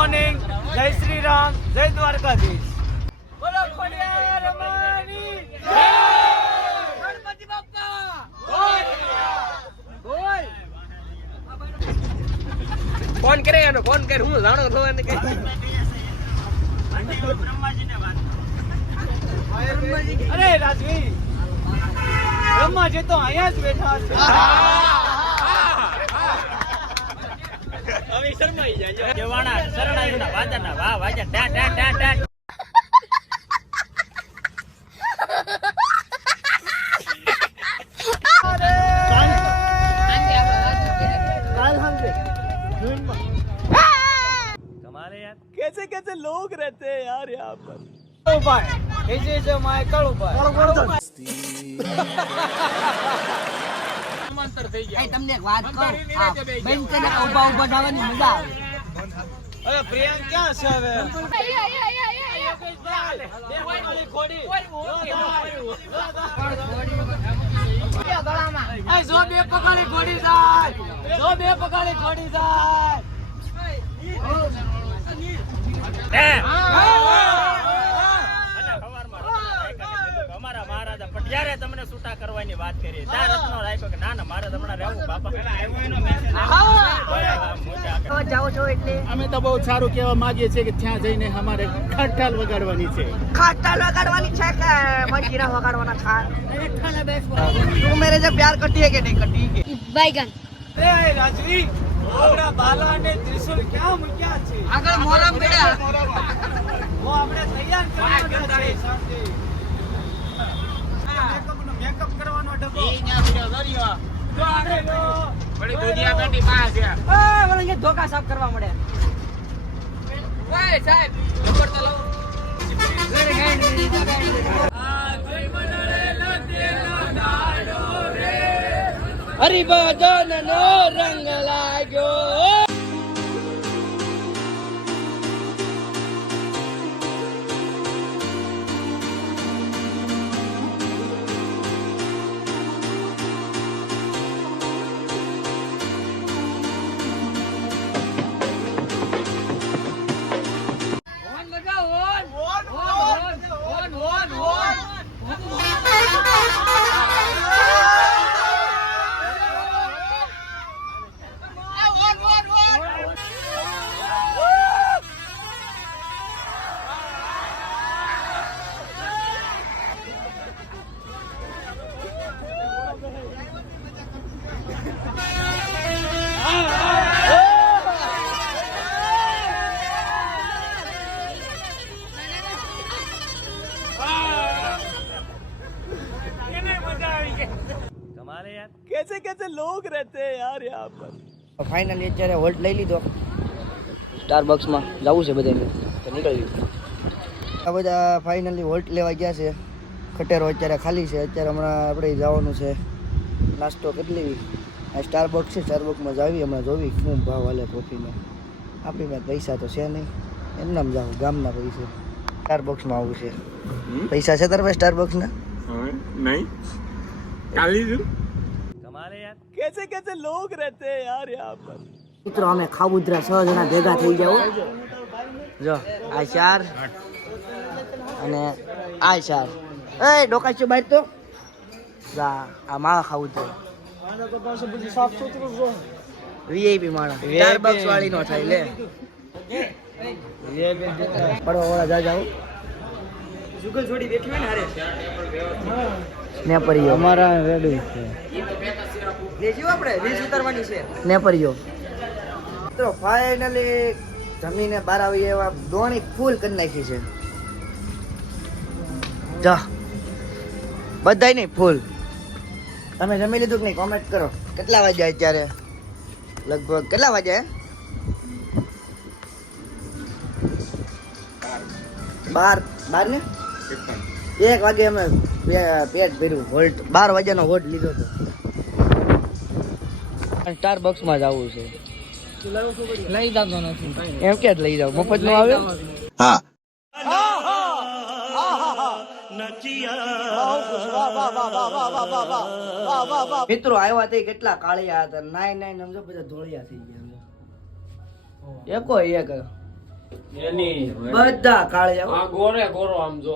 Morning જય શ્રી રામ જય દ્વારકાધીશ બોલો ગણપતિ બાપ્પા ફોન કરે એનો ફોન કર. હું જાણો છો એને કે અરે રાજવી. બ્રહ્માજી તો અહીંયા જ બેઠા છે. હવે શરમાઈ જાય જવાના શરણાઈના વાજાના વાહ વાજા ટા ટા ટા ટા कमाल है यार कैसे कैसे लोग रहते हैं यार यहाँ पर उपाय इज इज माय कड़ કબૂતર થઈ ગયા. તમને એક વાત કહું. બેન ઊભા ઊભા થવાની મજા અરે પ્રિયાંક ક્યાં છે હવે? જો બે પકડી ઘોડી જાય. જો બે પકડી ઘોડી જાય. અમે તો બહુ સારું કહેવા માંગીએ છીએ કે ત્યાં જઈને અમારે ખટાલ વગાડવાની છે. ખટાલ વગાડવાની છે કે મંજીરા વગાડવાના છે? તું મેરે જે પ્યાર કરતી હે કે નહીં કરતી? બાઈગન એ રાજવી આપણા બાલા અને ત્રિશુલ ક્યાં મૂક્યા છે? આગળ મોરમ બેડા. ધોકા સાફ કરવા મળે. હરિભજન નો રંગ લાગ્યો. કમાલ યાર કેસે કેસે લોગ રહેતે યાર યહાં પર ફાઇનલી અત્યારે હોલ્ટ લઈ લીધો. સ્ટારબક્સમાં જવું છે બધાને. તો નીકળી ગયું. આ બધા ફાઇનલી હોલ્ટ લેવા ગયા છે. ખટેરો અત્યારે ખાલી છે. અત્યારે હમણાં આપણે જવાનું છે. નાસ્તો કેટલી આ સ્ટારબક્સ છે. સ્ટારબક્સમાં જાવી હમણાં જોવી. શું ભાવ હાલે કોફીનો આપણી પાસે પૈસા તો છે નહીં. એમના જાવ ગામના પૈસા. સ્ટારબક્સમાં આવું છે. પૈસા છે તારે સ્ટાર બોક્સના નહીં. કેસે કેસે લોગ રહેતે હૈ યાર યહાં મિત્રો અમે ખાવું ખાબુદ્રા છ જણા ભેગા થઈ જાવ જો આ ચાર અને આ ચાર. એ ડોકા છો બહાર તો? આ માળા ખાબુદ્રા વીઆઈપી માળા. ચાર બક્સ થાય લે. પડવા વાળા જા જાવ જુગલ જોડી બેઠી હોય ને હારે. પરિયો અમારા રેડી છે. લેજો આપણે રીસ ઉતારવાની છે. નેપરિયો મિત્રો ફાઇનલી જમીને બહાર આવી એવા દોણી ફૂલ કરી નાખી છે. જા. બધાય નહીં ફૂલ તમે જમી લીધું કે નહીં? કોમેન્ટ કરો. કેટલા વાગ્યા અત્યારે? લગભગ કેટલા વાગ્યા બાર. બાર ને? એક વાગે અમે પેટ ભર્યું હોલ્ટ બાર વાગ્યાનો હોલ્ટ લીધો હતો. સ્ટાર બોક્સમાં જ આવવું છે. લઈ જતો નથી. એમ કે લઈ જાવ મફતનું આવે? મિત્રો આવ્યા તે કેટલા કાળિયા હતા? નાઈ નાઈ સમજો બધા ધોળિયા થઈ ગયા એકો એક. બધા કાળિયા ગોરે ગોરો આમ જો.